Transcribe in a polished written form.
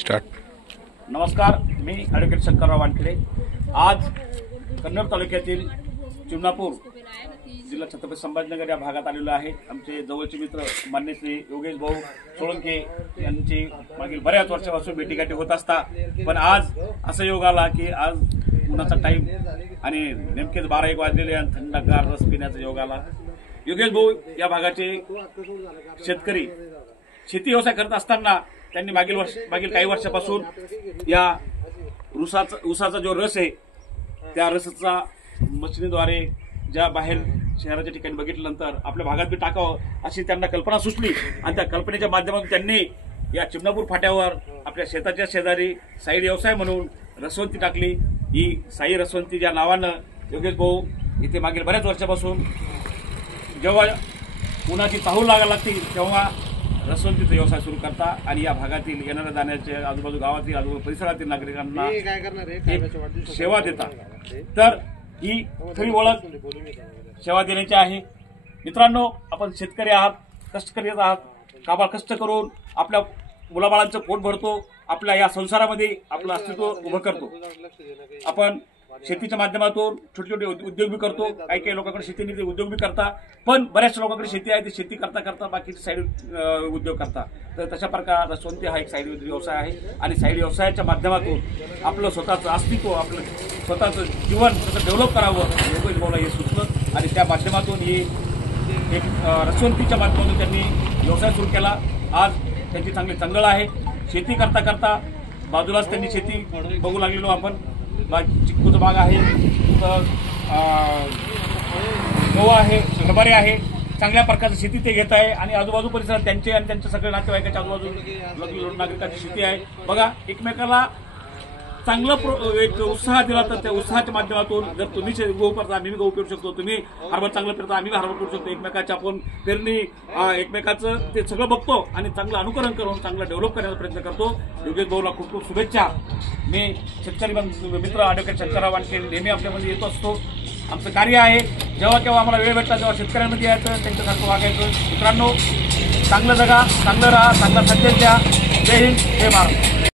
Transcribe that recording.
Start. नमस्कार, मी advocate Shankarrao Wankhede. आज कन्नड तालुक्यातील चिमणापूर जिल्हा छत्रपती संभाजीनगर या भागात आलेलो आहे. आमचे जवळचे मित्र मान्य श्री योगेश भाऊ सोळंके यांची मागील बऱ्याच वर्षापासून भेटीगाठी होत असता, पण आज असं योग आला की आज उन्हाचा टाईम आणि नेमकेच 12-1 वाजलेले आणि थंडगार रस पिण्याचा योग आला. योगेश भाऊ या भागाचे शेतकरी शेती व्यवसाय करत असताना त्यांनी मागील काही वर्षापासून या ऊसाचा जो रस आहे त्या रसाचा मशिनीद्वारे ज्या बाहेर शहराच्या ठिकाणी बघितल्यानंतर आपल्या भागात बी टाकावं अशी त्यांना कल्पना सुचली आणि त्या कल्पनेच्या माध्यमातून त्यांनी या चिमणापूर फाट्यावर आपल्या शेताच्या शेजारी साई व्यवसाय म्हणून रसवंती टाकली. ही साई रसवंती या नावानं योगेश भाऊ इथे मागील बऱ्याच वर्षापासून जेव्हा उन्हाची चाहूल लागायला लागते तेव्हा रसवंतीचा व्यवसाय सुरू करता आणि या भागातील येणाऱ्या जाण्याच्या आजूबाजू गावातील आजूबाजू परिसरातील नागरिकांना सेवा देता. तर ही खरी ओळख सेवा देण्याची आहे. मित्रांनो, आपण शेतकरी आहात, कष्टकरी आहात, काबाड कष्ट करून आपल्या मुलाबाळांचं पोट भरतो, आपल्या या संसारामध्ये आपलं अस्तित्व उभं करतो. आपण शेतीच्या माध्यमातून छोटे छोटे उद्योग बी करतो. काही लोकांकडे शेती नाही, ते उद्योग बी करता, पण बऱ्याचशा लोकांकडे शेती आहे, ते शेती करता करता बाकीचे साईड उद्योग करता. तर तशा प्रकार रसवंती हा एक साईड व्यवसाय आहे आणि साईड व्यवसायाच्या माध्यमातून आपलं स्वतःचं अस्तित्व, आपलं स्वतःचं जीवन कसं डेव्हलप करावं योगेश भाऊला हे सुचलं आणि त्या माध्यमातून ही एक रसवंतीच्या माध्यमातून त्यांनी व्यवसाय सुरू केला. आज त्यांची चांगली चंगळ आहे. शेती करता करता बाजूलाच त्यांनी शेती बघू लागलेलो आपण. चिक्कूचा बाग आहे, गहू आहे, हरभरे आहे, चांगल्या प्रकारची शेती ते घेत आहे आणि आजूबाजू परिसरात त्यांचे आणि त्यांच्या सगळ्या नातेवाईकाच्या आजूबाजू नागरिकांची शेती आहे. बघा, एकमेकाला चांगलं एक उत्साह दिला तर त्या उत्साहाच्या माध्यमातून जर तुम्ही गहू करता आम्ही गहू पेरू शकतो, तुम्ही हरभरा चांगलं पेरता आम्ही हरभरा पेरू शकतो. एकमेकाची आपण पेरणी एकमेकाचं ते सगळं बघतो आणि चांगलं अनुकरण करून चांगलं डेव्हलप करण्याचा प्रयत्न करतो. योगेश भाऊला खूप खूप शुभेच्छा. मी शेतकरी मित्र ॲडव्होकेट शंकरराव वानखेडे नेहमी आपल्यामध्ये येत असतो. आमचं कार्य आहे जेव्हा केव्हा आम्हाला वेळ भेटला तेव्हा शेतकऱ्यांमध्ये यायचं, त्यांच्यासारखं वागायचं. मित्रांनो, चांगलं जगा, चांगलं राहा, चांगला संदेश द्या. जय हिंद, जय महाराष्ट्र.